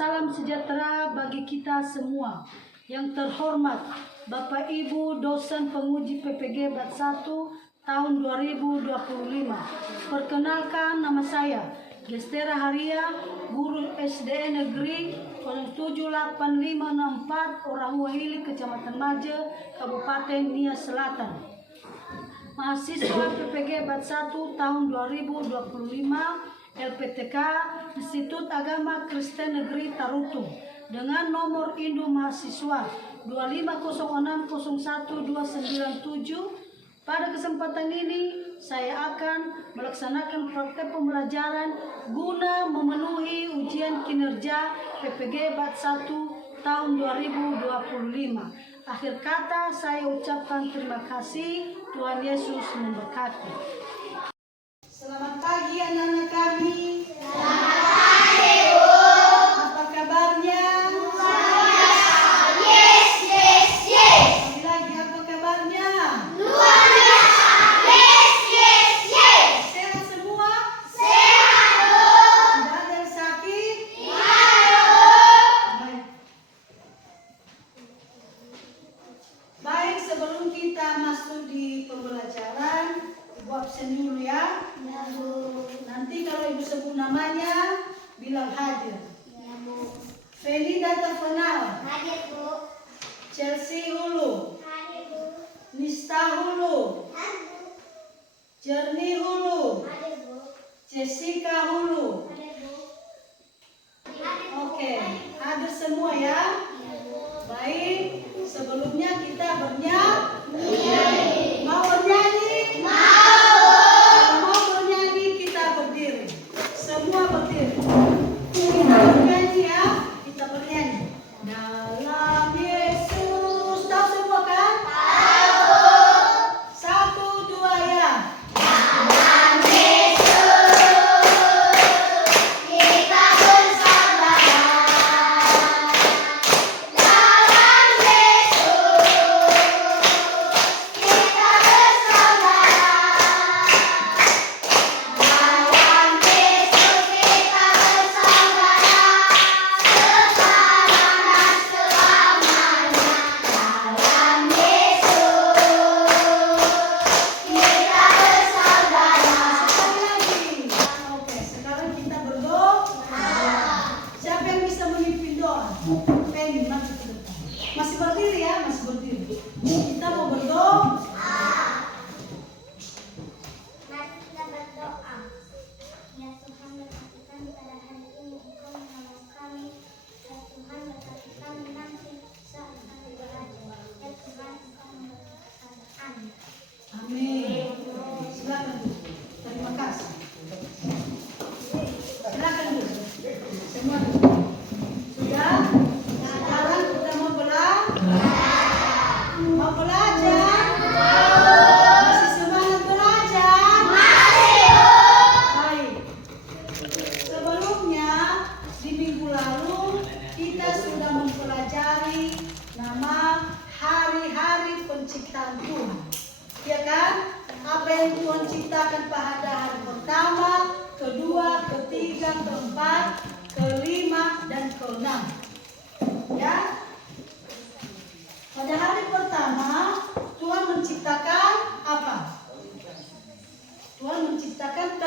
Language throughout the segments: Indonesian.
Salam sejahtera bagi kita semua. Yang terhormat Bapak Ibu dosen penguji PPG Bat 1 tahun 2025. Perkenalkan, nama saya Gestera Haria, guru SD Negeri 078564 Orahuahili, Kecamatan Maje, Kabupaten Nia Selatan. Mahasiswa PPG Bat 1 tahun 2025 LPTK Institut Agama Kristen Negeri Tarutung dengan nomor induk mahasiswa 250601297. Pada kesempatan ini saya akan melaksanakan praktek pembelajaran guna memenuhi ujian kinerja PPG Bat 1 tahun 2025. Akhir kata saya ucapkan terima kasih. Tuhan Yesus memberkati. Selamat pagi anak-anak kami. Selamat pagi, Bu. Apa kabarnya? Yes, yes, yes. Lagi apa kabarnya? Luar biasa. Yes, yes, yes. Sehat semua? Sehat, Bu. Tidak ada yang sakit? Iya, Baik. Baik, sebelum kita masuk di pembelajaran, Ibu absen dulu ya. Ya, Bu. Nanti kalau Ibu sebut namanya, bilang hadir. Ya, Bu. Feli Data Fenal, Hadir, Bu. Chelsea Hulu, Hadir, Bu. Nista Hulu, Hadir, Jernih Hulu, Bu. Jessica Hulu. Hadir, Bu. Oke, hadir semua ya. Ya, Bu. Baik, sebelumnya kita bernyanyi. Mau bernyanyi? Kalau mau bernyanyi kita berdiri. Semua berdiri. Kita bernyanyi ya. Kita bernyanyi. Dalam Yesus. Tahu semua kan? Satu, dua ya. Kita bersama dalam Yesus. Kita bersama dalam Yesus. Kita bersama sekarang dan selamanya. Dalam Yesus kita bersaudara. Sekali lagi. Oke, sekarang kita berdoa. Siapa yang bisa memimpin doa? Pengen maju ke depan. Masih berdiri ya, masih berdiri. Kita mau berdoa. Mari kita berdoa. Ya Tuhan, berkati kami pada hari ini, Engkau menolong kami. Ya Tuhan, berkati kami nanti saat kami belajar. Ya Tuhan, Engkau memberkati kami. Amin. Silakan Bu. Terima kasih. Silakan Bu. Semua duduk. Sudah? Sekarang kita mau belajar. Mau belajar? Masih semangat belajar? Baik. Sebelumnya di minggu lalu kita sudah mempelajari nama hari-hari penciptaan Tuhan. Ya kan? Apa yang Tuhan ciptakan pada hari pertama, kedua, ketiga, keempat, kelima, dan keenam. Ya. Pada hari pertama Tuhan menciptakan apa? Tuhan menciptakan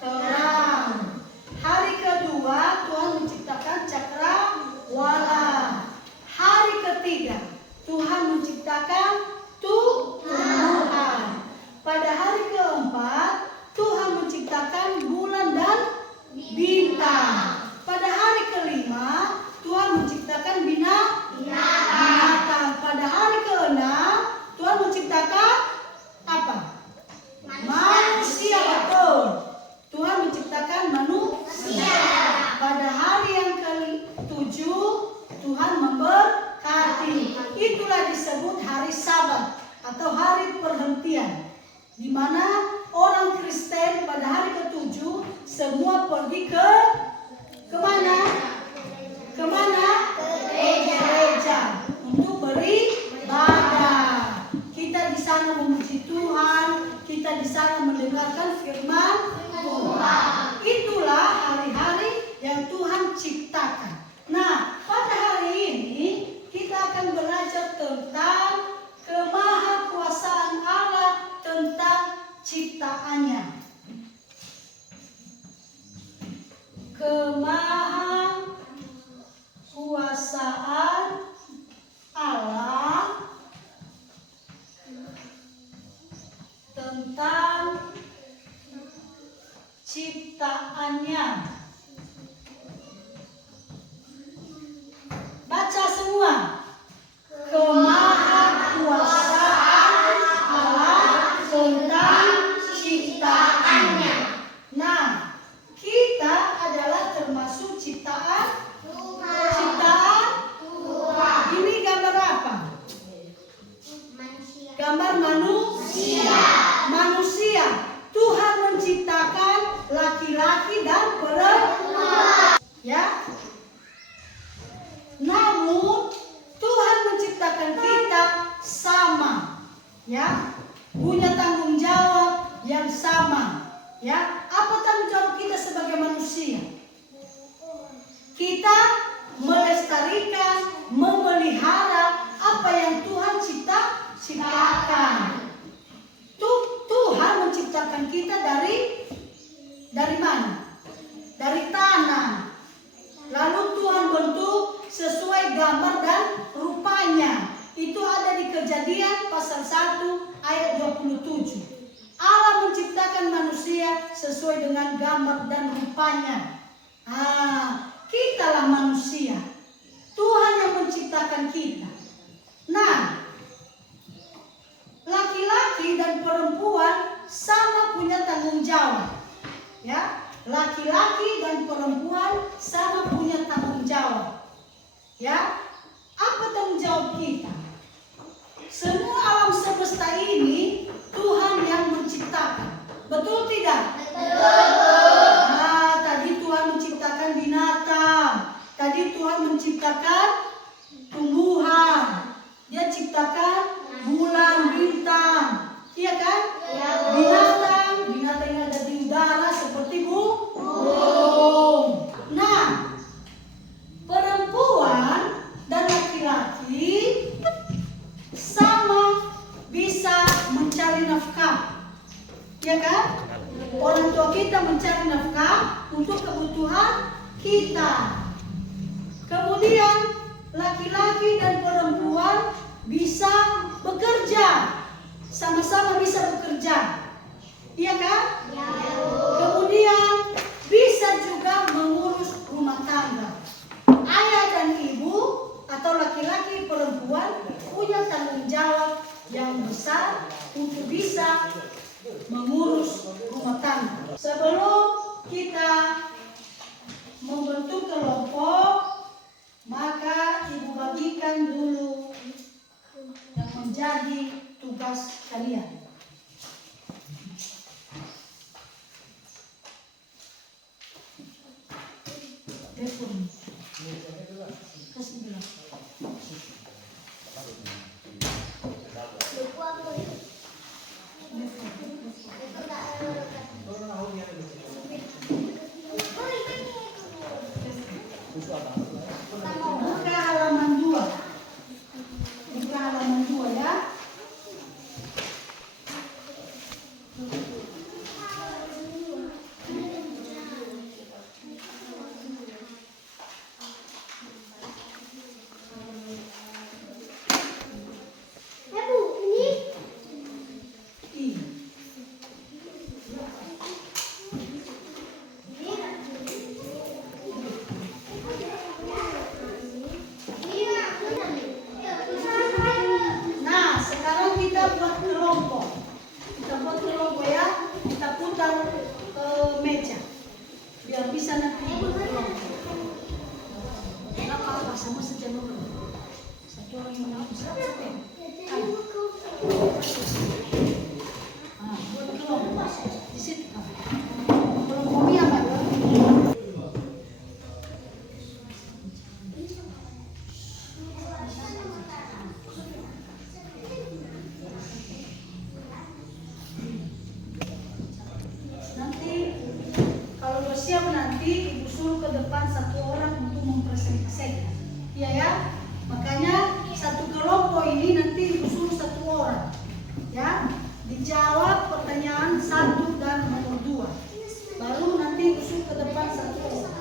terang. Hari kedua Tuhan menciptakan cakrawala. Hari ketiga Tuhan menciptakan tumbuhan. Pada hari keempat Tuhan menciptakan bulan dan bintang. Pada hari kelima Tuhan menciptakan binatang. Pada hari keenam Tuhan menciptakan apa? Manusia, betul. Tuhan menciptakan manusia. Pada hari yang ke-7 Tuhan memberkati. Itulah disebut hari Sabat atau hari perhentian, di mana orang Kristen pada hari ke-7 semua pergi ke kemana? Kemana? Gereja untuk beribadah. Kita di sana memuji Tuhan, kita di sana mendengarkan firman Tuhan. Itulah hari-hari yang Tuhan ciptakan. kemahakuasaan Allah tentang ciptaannya. Baca semua. Kemahakuasaan Allah tentang ciptaannya. Nah, kita adalah termasuk ciptaan Tuhan. Ini gambar apa? Manusia. Gambar manusia. Tuhan menciptakan laki-laki dan perempuan. Ya. Namun Tuhan menciptakan kita sama, ya, punya tanggung jawab yang sama, ya. Apa tanggung jawab kita sebagai manusia? Kita melestarikan, memelihara apa yang Tuhan ciptakan. Tuhan menciptakan kita dari mana? Dari tanah. Lalu Tuhan bentuk sesuai gambar dan rupanya. Itu ada di Kejadian pasal 1 ayat 27. Allah menciptakan manusia sesuai dengan gambar dan rupanya. Kitalah manusia. Tuhan yang menciptakan kita. Nah, laki-laki dan perempuan sama punya tanggung jawab. Ya, laki-laki dan perempuan sama punya tanggung jawab. Ya, apa tanggung jawab kita? Semua alam semesta ini Tuhan yang menciptakan. Betul tidak? Betul. Tadi Tuhan menciptakan binatang. Tadi Tuhan menciptakan tumbuhan. Dia ciptakan bulan, bintang. Iya kan? Ya. Binatang yang ada di udara seperti burung. Nah, perempuan dan laki-laki sama bisa mencari nafkah, ya kan? Orang tua kita mencari nafkah untuk kebutuhan kita. Kemudian laki-laki dan perempuan bisa bekerja, sama-sama bisa bekerja, iya kan? Ya. Kemudian bisa juga mengurus rumah tangga. Ayah dan ibu atau laki-laki perempuan punya tanggung jawab yang besar untuk bisa mengurus rumah tangga. Sebelum kita membentuk kelompok, maka ibu bagikan dulu yang menjadi tugas kalian. Buka halaman 2. Buka halaman 2 ya. Nanti ibu suruh ke depan satu orang untuk mempresentasikan, ya. Makanya satu kelompok ini nanti ibu suruh satu orang, ya. Dijawab pertanyaan 1 dan nomor 2. Baru nanti ibu suruh ke depan satu orang.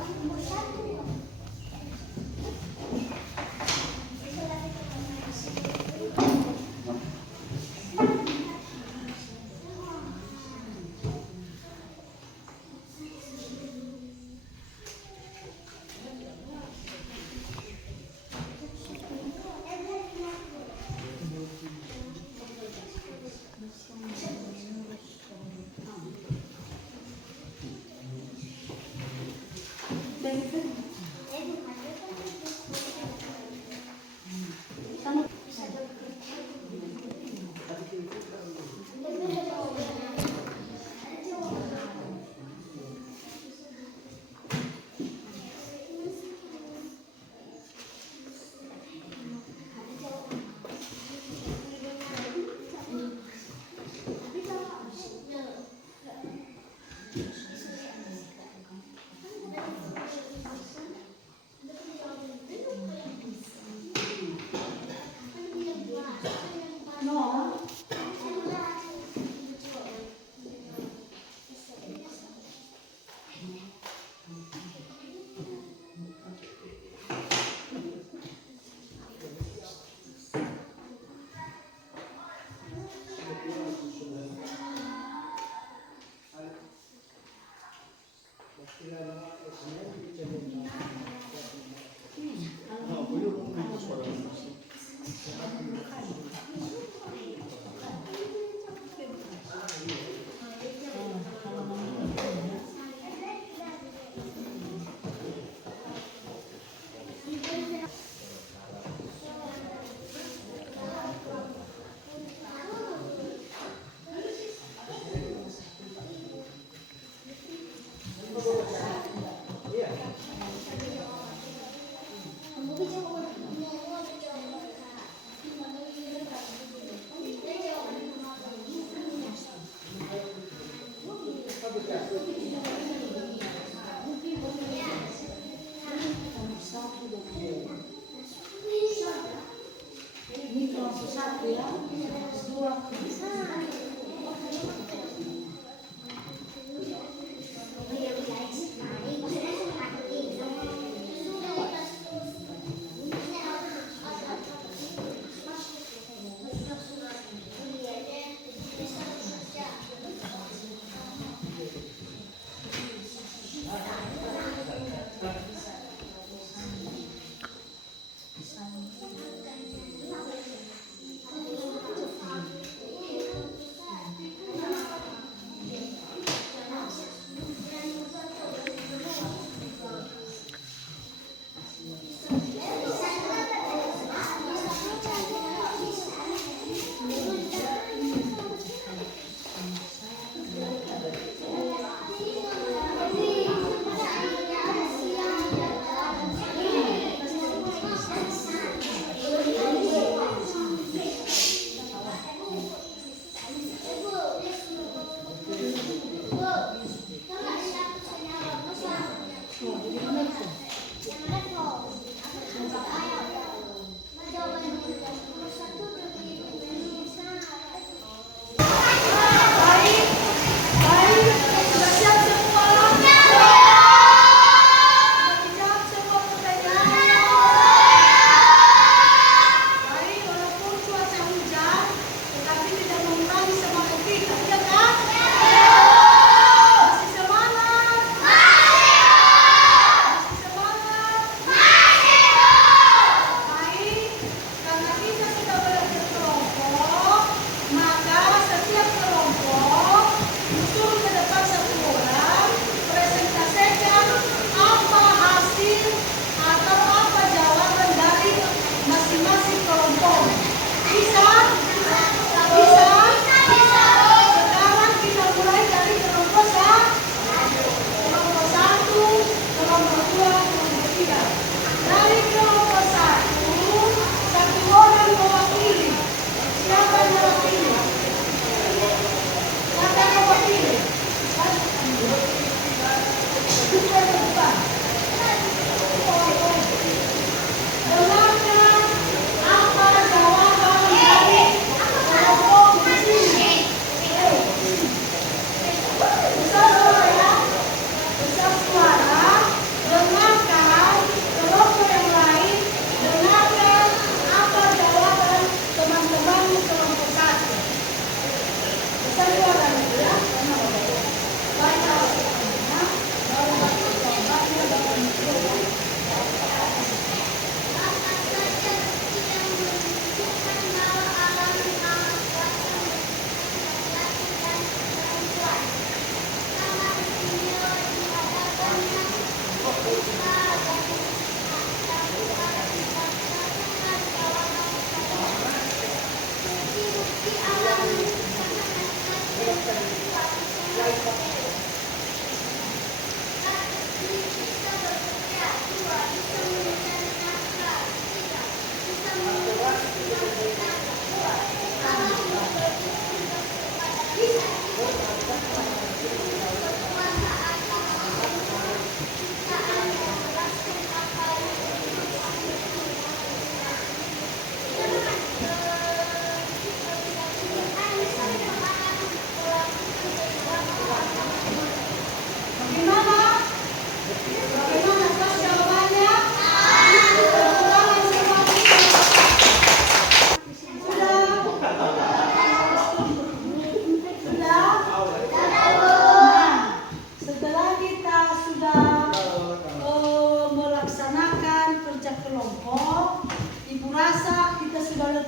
Ini kelompok 1 ya, kelompok 2, kelompok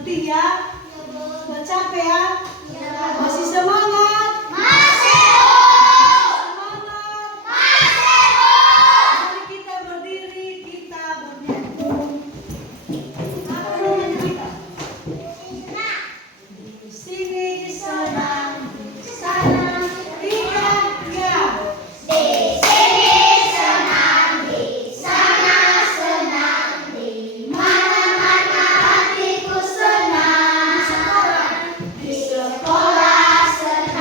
3. Sekolah senang.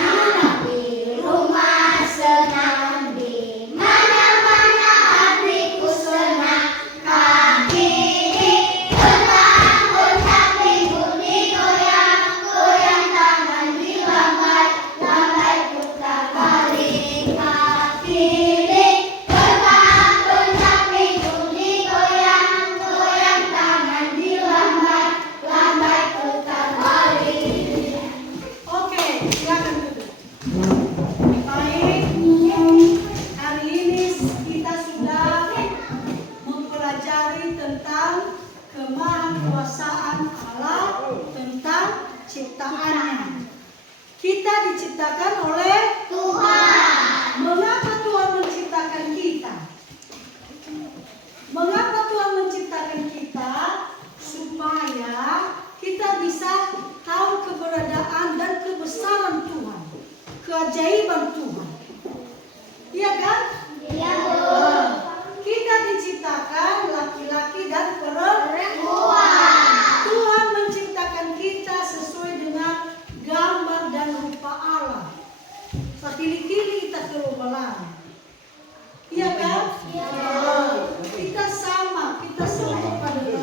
mempelajari tentang kemahakuasaan Allah, tentang ciptaannya. Kita diciptakan oleh Tuhan. Mengapa Tuhan menciptakan kita? Mengapa Tuhan menciptakan kita? Supaya kita bisa tahu keberadaan dan kebesaran Tuhan, keajaiban Tuhan. Iya kan? Iya, Bu. Kita diciptakan laki-laki dan perempuan. Tuhan menciptakan kita sesuai dengan gambar dan rupa Allah. Sakili-kili kita kelobalan. Iya kan? Kita sama pada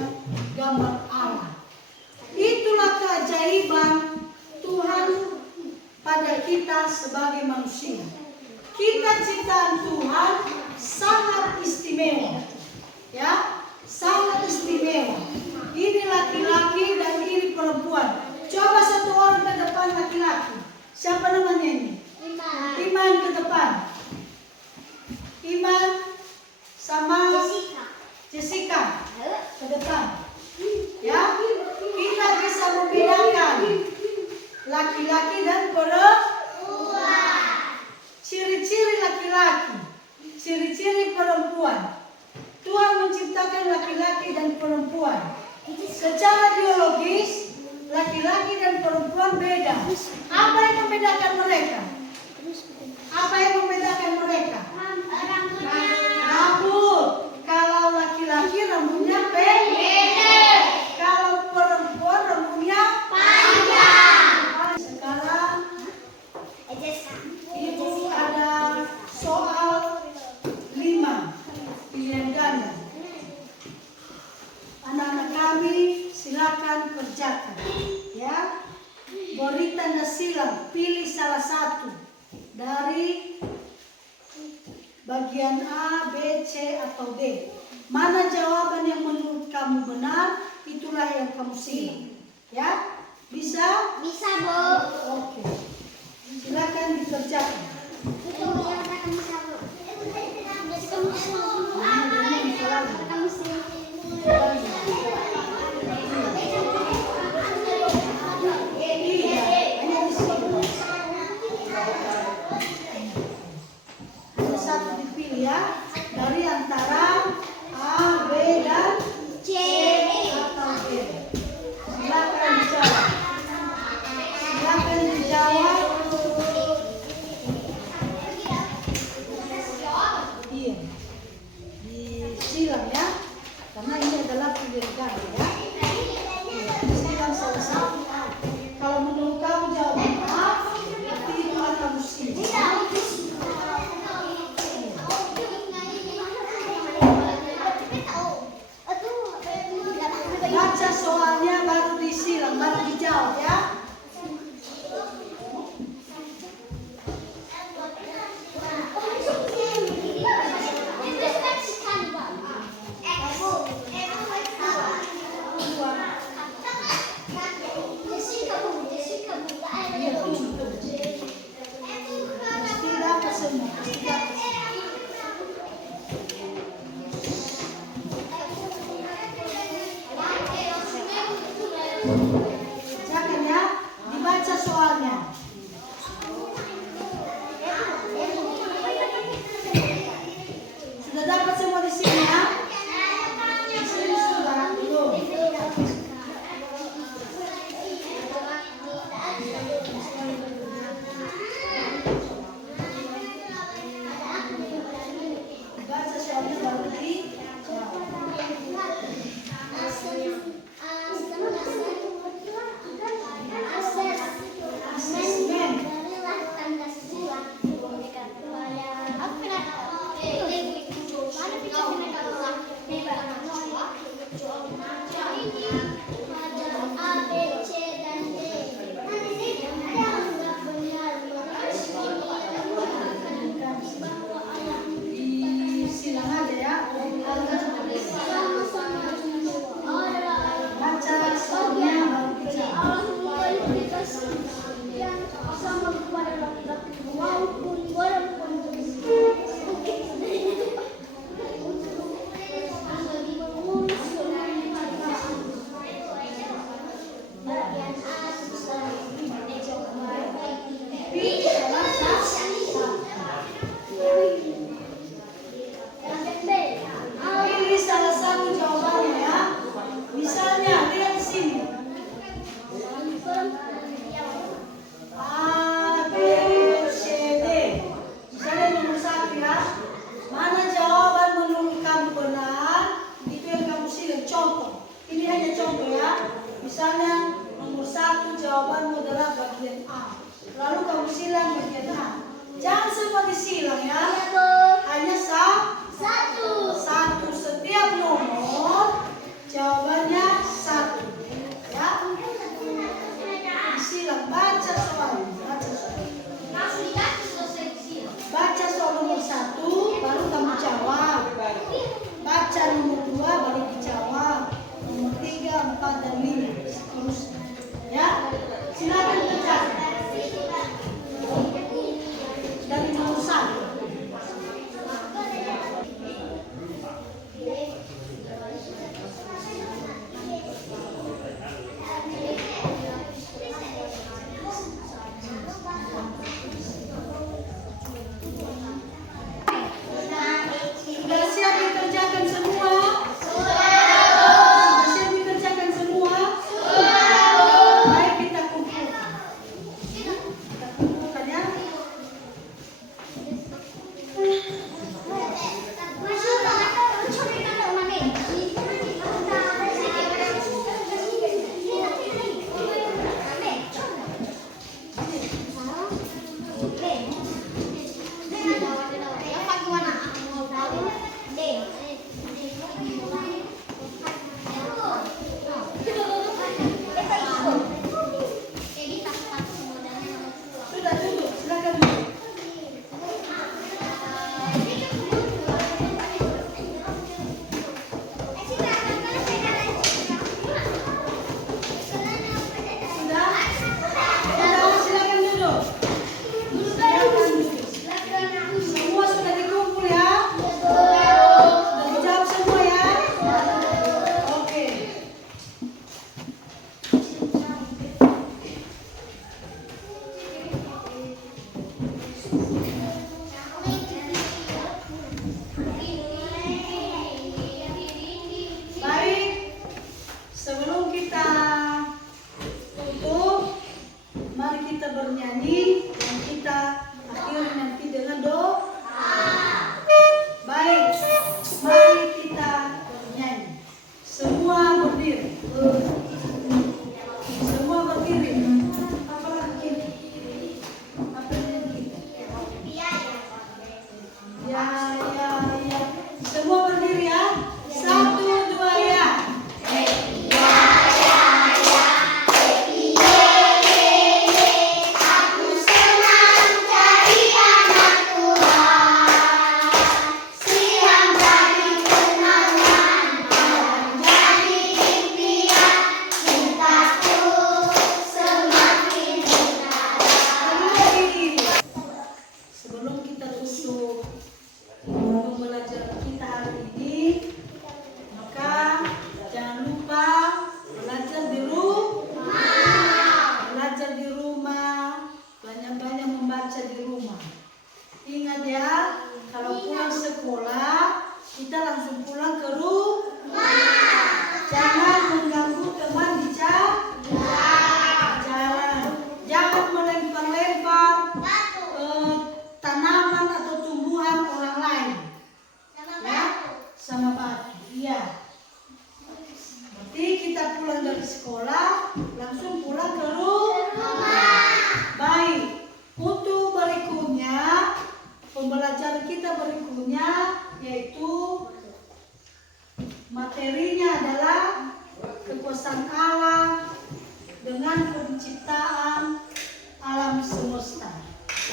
gambar Allah. Itulah keajaiban Tuhan pada kita sebagai manusia. Kita ciptaan Tuhan sangat istimewa, ya, sangat istimewa. Ini laki-laki dan ini perempuan. Coba satu orang ke depan laki-laki. Siapa namanya ini? Iman ke depan. Iman sama Jessica ke depan. Ya, kita bisa membedakan laki-laki dan perempuan. Ciri-ciri laki-laki, ciri-ciri perempuan. Tuhan menciptakan laki-laki dan perempuan. Secara biologis, laki-laki dan perempuan beda. Apa yang membedakan mereka? Apa yang membedakan mereka? Rambut. Kalau laki-laki rambutnya pendek. Kalau perempuan rambutnya panjang. Sekarang Ibu ada soal 5 pilihan ganda. Anak-anak kami silakan kerjakan, ya. Beri tanda silang, pilih salah satu dari bagian A, B, C atau D. Mana jawaban yang menurut kamu benar, itulah yang kamu silang. Ya, bisa? Bisa, Bu. Oke. Silakan dikerjakan. Ada satu dipilih, ya, dari antara A, B, dan C atau D. Silakan dijawab. Silakan dijawab. Iya, disilang, ya, karena ini adalah pilihan ganda, ya. Disilang salah satu. Kalau menurut kamu jawaban A, berarti itulah kamu silang. Baca soalnya baru disilang, baru dijawab, ya. Iya, tunggu. Pasti dapat semua, pasti dapat semua. Jangan, ya, dibaca soalnya. Sudah dapat semua di sini, ya? Di sini sudah belum? Dibaca soalnya baru dijawab. semua disilang ya. Iya, Bu. Hanya Satu. satu. Setiap nomor jawabannya satu. Ya. Disilang, baca soal. Baca soal nomor 1, baru kamu jawab. Baca nomor 2, baru dijawab. Nomor 3, 4, dan 5. Seterusnya. Ya. Silakan kerjakan. Dari nomor 1. Sudah siap dikerjakan semua? Sudah siap dikerjakan semua? Baik, kita kumpulkan. Kita kumpulkan ya. Sudah duduk, silakan duduk. Sudah? Sudah, silakan duduk. Silakan duduk. Semua sudah dikumpul ya? Sudah dijawab semua ya? Oke. Baik, sebelum kita tutup, mari kita bernyanyi dan kita akhiri nanti dengan doa. Baik, mari kita bernyanyi. Semua berdiri. Semua berdiri. Apa lagi? Apa lagi? Ya, ya, ya. Semua berdiri ya. 1, 2 ya. Aku senang jadi anak Tuhan, siang jadi kenangan, malam jadi impian, cintaku semakin Lagi. Sebelum kita tutup pembelajaran kita hari ini, maka jangan lupa belajar di rumah. Belajar di rumah, banyak-banyak membaca di rumah. Ingat ya, kalau pulang sekolah, kita langsung pulang ke rumah. Jangan mengganggu teman di jalan. Jangan melempar-lempar tanaman atau tumbuhan orang lain. Ya, sama batu. Iya. Berarti kita pulang dari sekolah, langsung pulang ke rumah. Baik. Untuk berikutnya, pembelajaran kita berikutnya yaitu materinya adalah kekuasaan Allah dengan penciptaan alam semesta.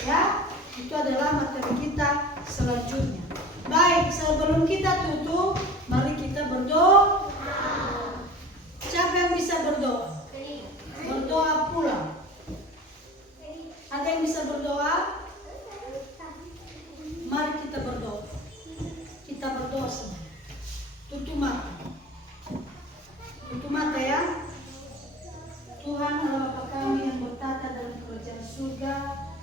Ya, itu adalah materi kita selanjutnya. Baik, sebelum kita tutup, mari kita berdoa. Siapa yang bisa berdoa? Berdoa pulang. Ada yang bisa berdoa? Mari kita berdoa. Kita berdoa semua. Tutup mata. Tutup mata ya. Tuhan Allah Bapa kami yang bertata dalam kerajaan surga,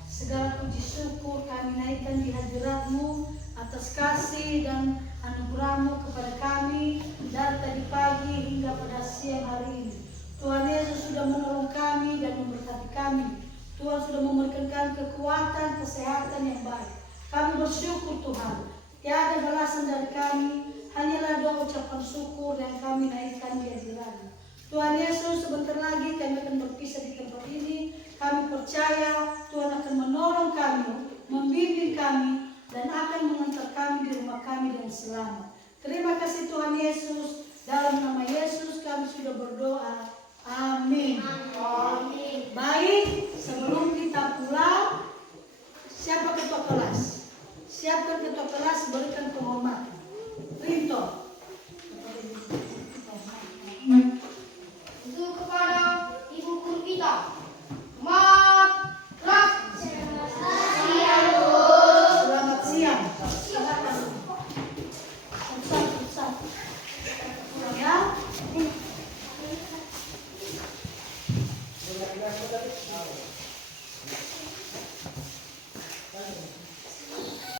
segala puji syukur kami naikkan di hadirat-Mu atas kasih dan anugerah-Mu kepada kami dari tadi pagi hingga pada siang hari ini. Tuhan Yesus sudah menolong kami dan memberkati kami. Tuhan sudah memberikan kami kekuatan, kesehatan yang baik. Kami bersyukur Tuhan. Tiada balasan dari kami, hanyalah doa ucapan syukur yang kami naikkan di hadirat-Mu. Tuhan Yesus, sebentar lagi kami akan berpisah di tempat ini. Kami percaya Tuhan akan menolong kami membimbing kami, dan akan mengantar kami di rumah kami dengan selamat. Terima kasih Tuhan Yesus. Dalam nama Yesus kami sudah berdoa. Amin. Amin. Baik, sebelum kita pulang, siapa ketua kelas? Siapa ketua kelas berikan penghormatan. Rinto. Untuk kepada Ibu Guru kita. Selamat kelas. Selamat siang. Satu. Ya.